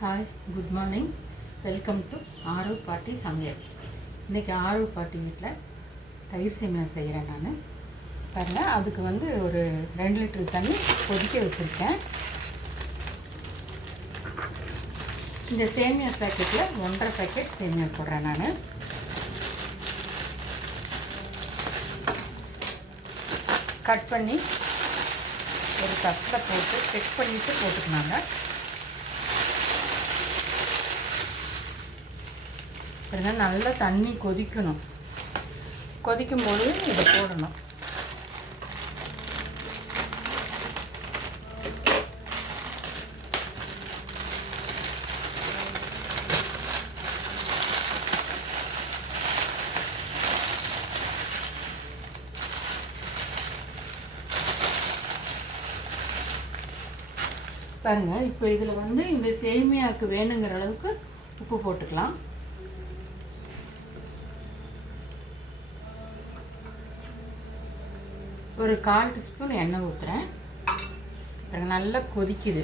Hi good morning welcome to ஆறு பாட்டி சமையல் இன்றைக்கி ஆறு பாட்டி வீட்டில் தயிர் சேமியா செய்கிறேன் நான். பாருங்கள் அதுக்கு வந்து ஒரு ரெண்டு லிட்டர் தண்ணி கொதிக்க வச்சுருக்கேன். இந்த சேமியா பேக்கெட்டில் ஒன்றரை பேக்கெட் சேமியா போடுறேன் நான். கட் பண்ணி ஒரு தட்டில் போட்டு செக் பண்ணிவிட்டு போட்டுக்கலாங்க. அதனால் நல்லா தண்ணி கொதிக்கணும். கொதிக்கும் போது இதை போடணும். பாருங்கள் இப்போ இதில் வந்து இந்த சேமியாவுக்கு வேணுங்கிற அளவுக்கு உப்பு போட்டுக்கலாம். ஒரு கால் டீஸ்பூன் எண்ணெய் ஊற்றுறேன் நல்லா கொதிக்குது.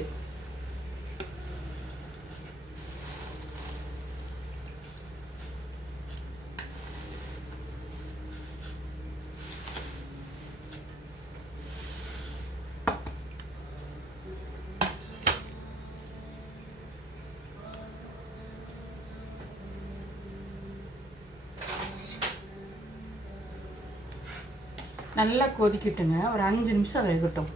நல்லா கொதிக்கட்டுங்க. ஒரு அஞ்சு நிமிஷம் வேகட்டும்.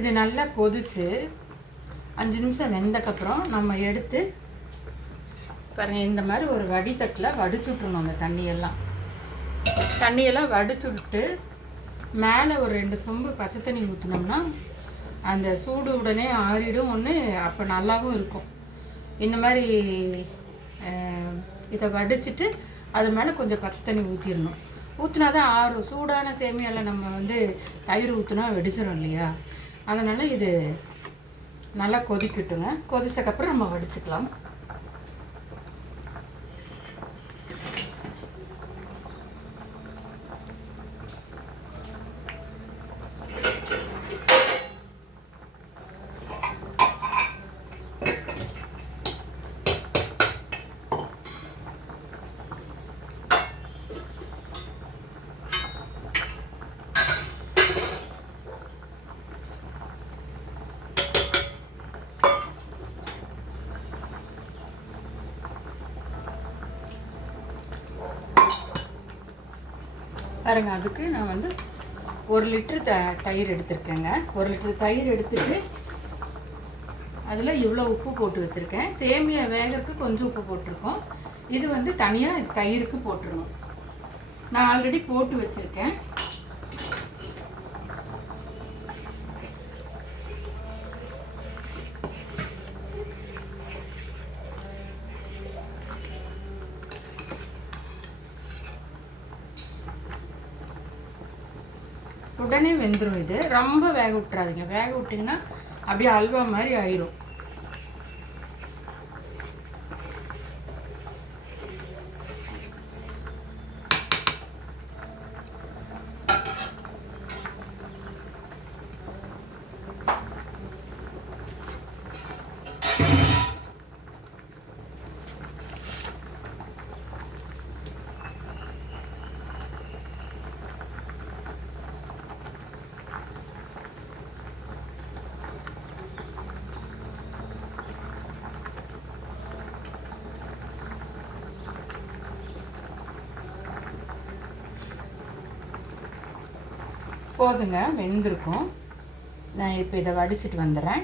இது நல்லா கொதிச்சு அஞ்சு நிமிஷம் வெந்தக்கப்புறம் நம்ம எடுத்து பாருங்கள் இந்த மாதிரி ஒரு வடித்தட்டில் வடிச்சு அந்த தண்ணியெல்லாம். தண்ணியெல்லாம் வடிச்சுட்டு மேலே ஒரு ரெண்டு சொம்பு பசை தண்ணி ஊற்றினோம்னா அந்த சூடு உடனே ஆறிடும் ஒன்று அப்போ நல்லாவும் இருக்கும். இந்த மாதிரி இதை வடிச்சிட்டு அது மேலே கொஞ்சம் பச்சை தண்ணி ஊற்றிடணும் ஊற்றினா தான் ஆறும். சூடான சேமியாவில் நம்ம வந்து தயிர் ஊற்றினா வெடிச்சிடும் இல்லையா? அதனால் இது நல்லா கொதிக்கட்டுங்க. கொதிச்சக்கப்புறம் நம்ம வடிச்சுக்கலாம். பாருங்க அதுக்கு நான் வந்து ஒரு லிட்டரு த தயிர் எடுத்திருக்கேங்க. ஒரு லிட்டரு தயிர் எடுத்துட்டு அதில் இவ்வளோ உப்பு போட்டு வச்சுருக்கேன். சேமியா வேகிறதுக்கு கொஞ்சம் உப்பு போட்டிருக்கோம். இது வந்து தனியாக தயிருக்கு போட்டுருணும் நான் ஆல்ரெடி போட்டு வச்சுருக்கேன். உடனே வெந்துடும் இது. ரொம்ப வேக விட்டுறாதீங்க. வேக விட்டிங்கன்னா அப்படியே அல்வா மாதிரி ஆயிரும். போதுங்க வெந்திருக்கும். நான் இப்போ இதை வடிச்சிட்டு வந்துடுறேன்.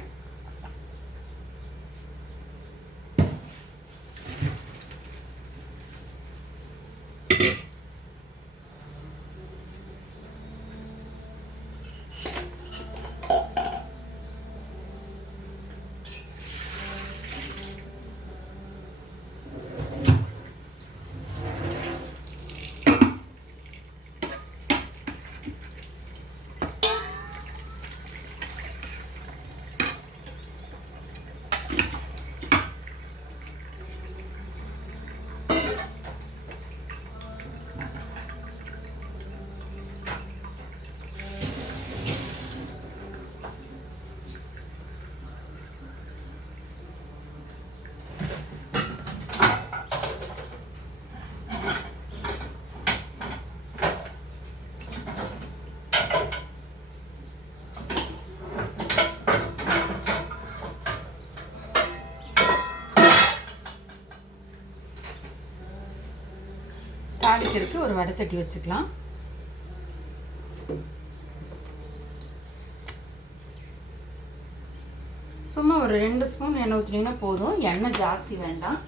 தாளிக்கிறதுக்கு ஒரு வடை சட்டி வச்சுக்கலாம். சும்மா ஒரு ரெண்டு ஸ்பூன் எண்ணெய் ஊற்றினீங்கன்னா போதும். எண்ணெய் ஜாஸ்தி வேண்டாம்.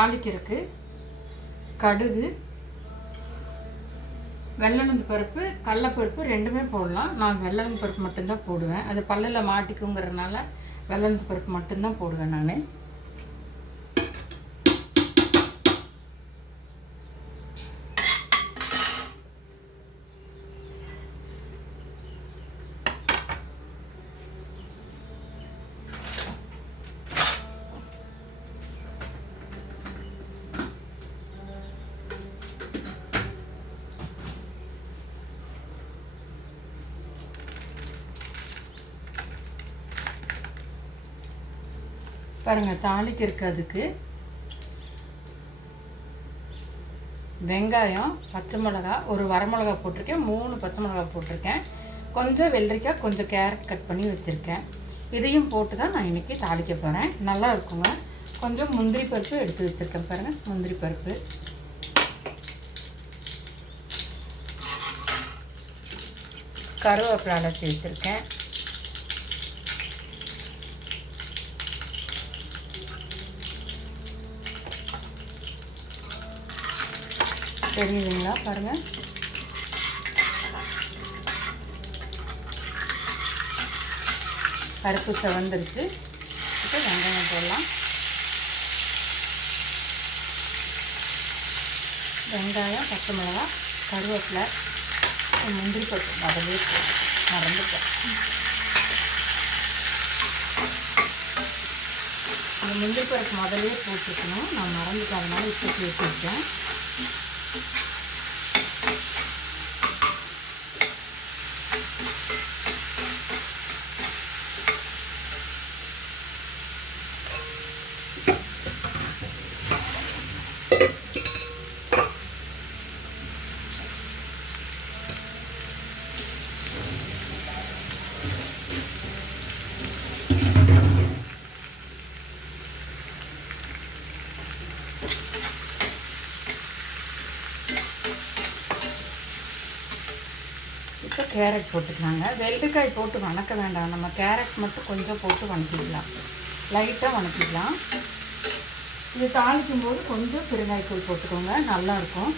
தாளிக்கிறதுக்கு கடுகு வெள்ளனந்து பருப்பு கடலப்பருப்பு ரெண்டுமே போடலாம். நான் வெள்ளனந்து பருப்பு மட்டும்தான் போடுவேன். அது பல்லில் மாட்டிக்குங்கிறதுனால வெள்ளனந்து பருப்பு மட்டும்தான் போடுவேன் நான். பாருங்கள் தாளிக்கிறதுக்கு அதுக்கு. வெங்காயம் பச்சை மிளகா ஒரு வரமிளகா போட்டிருக்கேன் மூணு பச்சை மிளகா போட்டிருக்கேன். கொஞ்சம் வெள்ளரிக்காய் கொஞ்சம் கேரட் கட் பண்ணி வச்சுருக்கேன். இதையும் போட்டு தான் நான் இன்றைக்கி தாளிக்க போகிறேன் நல்லா இருக்குங்க. கொஞ்சம் முந்திரி பருப்பு எடுத்து வச்சுருக்கேன் பாருங்கள் முந்திரி பருப்பு. கருவேப்பிலை அலசி வச்சுருக்கேன். தெரியுதுங்களா? பாருங்கள் பருப்பு செவந்துருச்சு. இப்போ வெங்காயம் போடலாம். வெங்காயம் பச்சை மிளகா கருவேப்பிலை முந்திரி பருப்பு முதலே மறந்துட்டேன். இந்த முந்திரி பருப்பு முதலே போட்டுக்கணும். நான் மறந்துட்டேன். அதனால் இப்போ வச்சுருக்கேன் Thank you. கேரட் போட்டுக்கலாங்க. வெள்ளரிக்காய் போட்டு வணக்க வேண்டாம். நம்ம கேரட் மட்டும் கொஞ்சம் போட்டு வணக்கிடலாம். லைட்டாக வணக்கிக்கலாம் இது தாளிக்கும் போது கொஞ்சம் பெருங்காயத்தூள் போட்டுக்கோங்க. நல்லாயிருக்கும்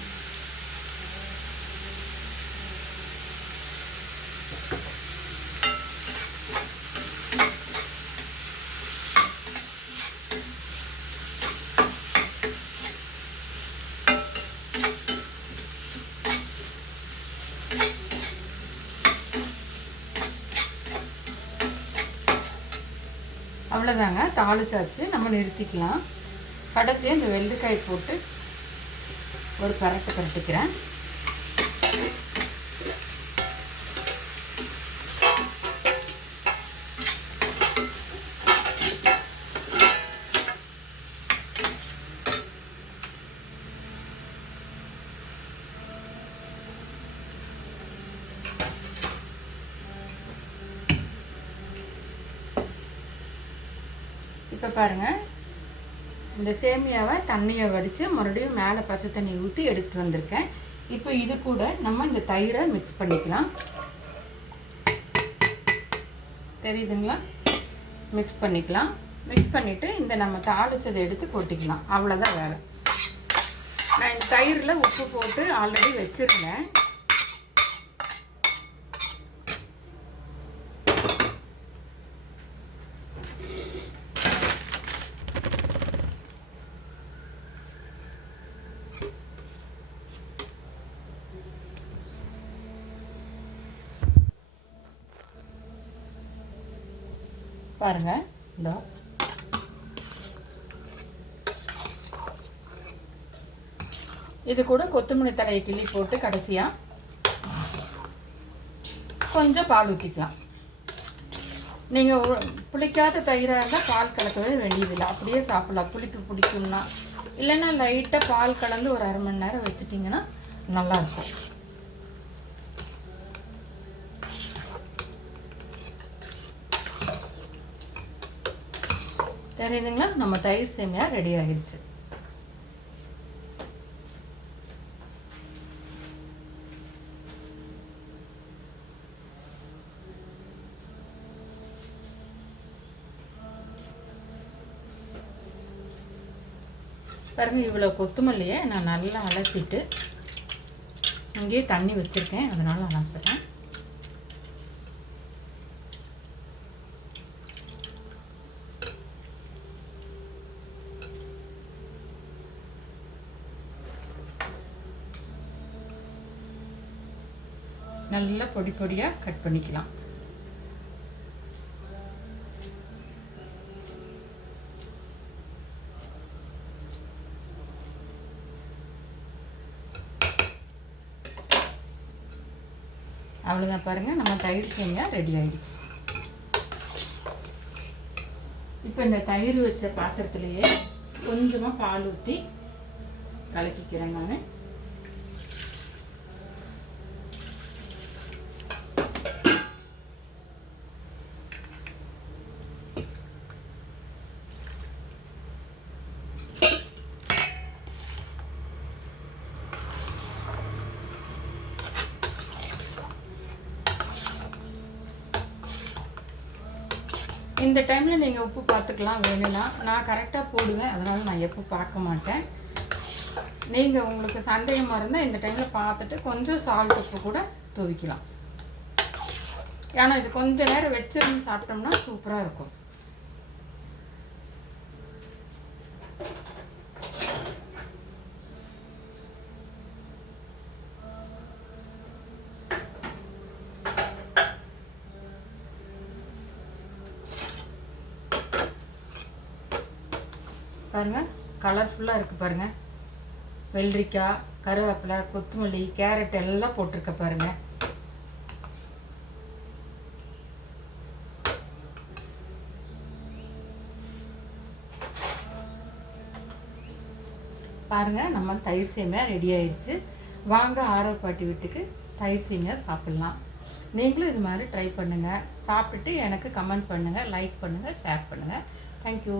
அவ்வளோதாங்க தாளிச்சாச்சு. நம்ம நிறுத்திக்கலாம். கடைசியாக இந்த வெள்ளைக்காய் போட்டு ஒரு பரட்டு பரட்டிக்கிறேன். இப்போ பாருங்கள் இந்த சேமியாவை தண்ணியை வடித்து மறுபடியும் மேலே பச்சை தண்ணி ஊற்றி எடுத்துகிட்டு வந்திருக்கேன். இப்போ இது கூட நம்ம இந்த தயிரை மிக்ஸ் பண்ணிக்கலாம். தெரியுதுங்களா? மிக்ஸ் பண்ணிக்கலாம். மிக்ஸ் பண்ணிவிட்டு இந்த நம்ம தாளிச்சதை எடுத்து கொட்டிக்கலாம். அவ்வளோதான் வேலை நான் இந்த தயிரில் உப்பு போட்டு ஆல்ரெடி வச்சுருந்தேன். பாருங்க. இதோ. இது கூட கொத்தமல்லி தழையை கிள்ளி போட்டு கடைசியாக கொஞ்சம் பால் ஊற்றிக்கலாம் நீங்கள் புளிக்காத தயிராக இருந்தால் பால் கலக்கவே வேண்டியதில்லை. அப்படியே சாப்பிடலாம். புளிப்பு பிடிக்கும்னா. இல்லைன்னா லைட்டாக பால் கலந்து ஒரு அரை மணி நேரம் வச்சுட்டிங்கன்னா நல்லாயிருக்கும் தெரியுதுங்களா நம்ம தயிர் சேமியா ரெடி ஆகிடுச்சு பாருங்க இவ்வளோ கொத்தமல்லியை நான் நல்லா அலசிட்டு அங்கேயே தண்ணி வச்சுருக்கேன். அதனால் அலசுகிறேன் நல்லா பொடி பொடியாக கட் பண்ணிக்கலாம். அவ்வளோதான் பாருங்கள் நம்ம தயிர் சேமியா ரெடி ஆயிடுச்சு. இப்போ இந்த தயிர் வச்ச பாத்திரத்துலேயே கொஞ்சமாக பால் ஊற்றி கலக்கிக்கிறேன் நான். இந்த டைமில் நீங்கள் உப்பு பார்த்துக்கலாம் வேணும்னா. நான் கரெக்டாக போடுவேன். அதனால் நான் எப்போ பார்க்க மாட்டேன். நீங்கள் உங்களுக்கு சந்தேகமாக இருந்தால் இந்த டைமில் பார்த்துட்டு கொஞ்சம் சால்ட் உப்பு கூட துவிக்கலாம். ஏன்னா இது கொஞ்சம் நேரம் வச்சிருந்து சாப்பிட்டோம்னா சூப்பராக இருக்கும் பாருங்கள் கலர்ஃபுல்லாக இருக்குது பாருங்கள் வெள்ளரிக்காய் கருவேப்பிலை கொத்தமல்லி கேரட் எல்லாம் போட்டிருக்க பாருங்கள் பாருங்கள் நம்ம தயிர் சேமியா ரெடி ஆயிடுச்சு வாங்க ஆரோ பாட்டி வீட்டுக்கு தயிர் சேமியா சாப்பிட்லாம். நீங்களும் இது மாதிரி ட்ரை பண்ணுங்கள் சாப்பிட்டுட்டு எனக்கு கமெண்ட் பண்ணுங்கள் லைக் பண்ணுங்கள் ஷேர் பண்ணுங்கள் தேங்க்யூ